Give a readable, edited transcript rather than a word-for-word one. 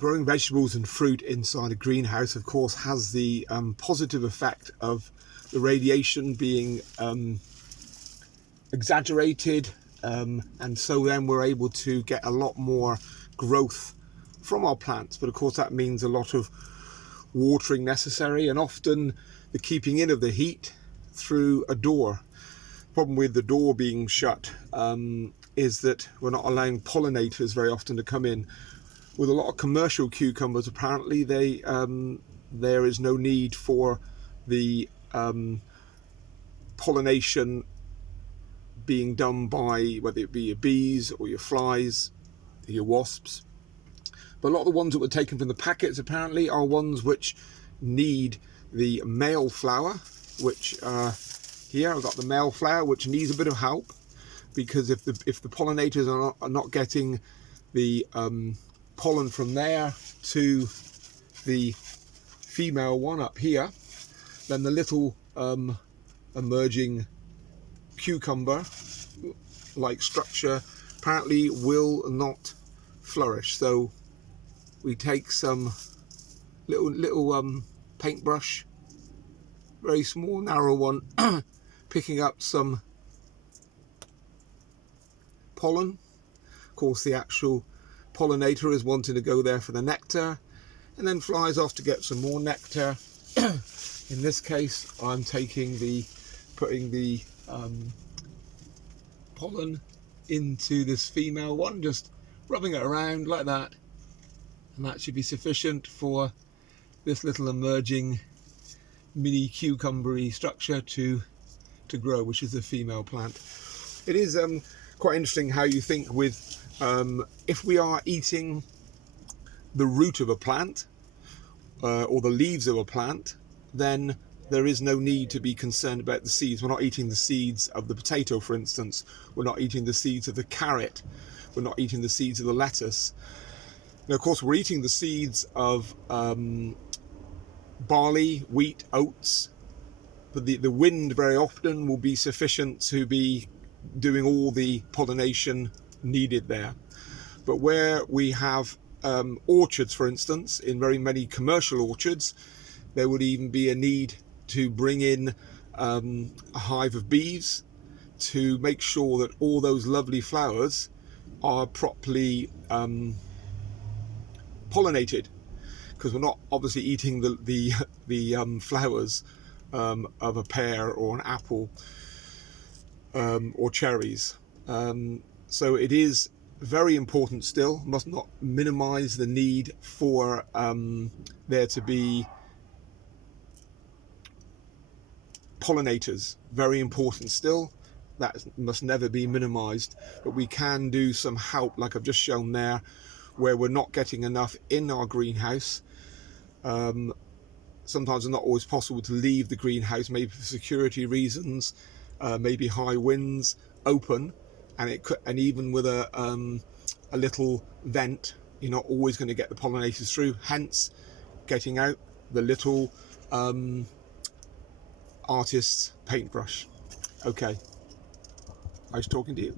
growing vegetables and fruit inside a greenhouse, of course, has the positive effect of the radiation being exaggerated, and so then we're able to get a lot more growth from our plants. But of course that means a lot of watering necessary, and often the keeping in of the heat through a door. Problem with the door being shut is that we're not allowing pollinators very often to come in. With a lot of commercial cucumbers, apparently there is no need for the pollination being done by, whether it be your bees or your flies, your wasps. But a lot of the ones that were taken from the packets apparently are ones which need the male flower, which here I've got the male flower which needs a bit of help, because if the pollinators are not getting the pollen from there to the female one up here, then the little emerging cucumber like structure apparently will not flourish. So we take some little paintbrush, very small narrow one, picking up some pollen. Of course the actual pollinator is wanting to go there for the nectar, and then flies off to get some more nectar. In this case I'm putting the pollen into this female one, just rubbing it around like that, and that should be sufficient for this little emerging mini cucumbery structure to grow, which is the female plant. It is quite interesting how you think with if we are eating the root of a plant or the leaves of a plant, then there is no need to be concerned about the seeds. We're not eating the seeds of the potato, for instance. We're not eating the seeds of the carrot. We're not eating the seeds of the lettuce. Now, of course, we're eating the seeds of barley, wheat, oats, but the wind very often will be sufficient to be doing all the pollination needed there. But where we have orchards, for instance, in very many commercial orchards, there would even be a need to bring in a hive of bees to make sure that all those lovely flowers are properly pollinated, because we're not obviously eating the flowers of a pear or an apple or cherries. So it is very important still, must not minimize the need for there to be pollinators. Very important still, that must never be minimized, but we can do some help, like I've just shown there, where we're not getting enough in our greenhouse. Sometimes it's not always possible to leave the greenhouse, maybe for security reasons, maybe high winds, open, and even with a little vent, you're not always going to get the pollinators through, hence getting out the little artist's paintbrush. Okay, nice talking to you.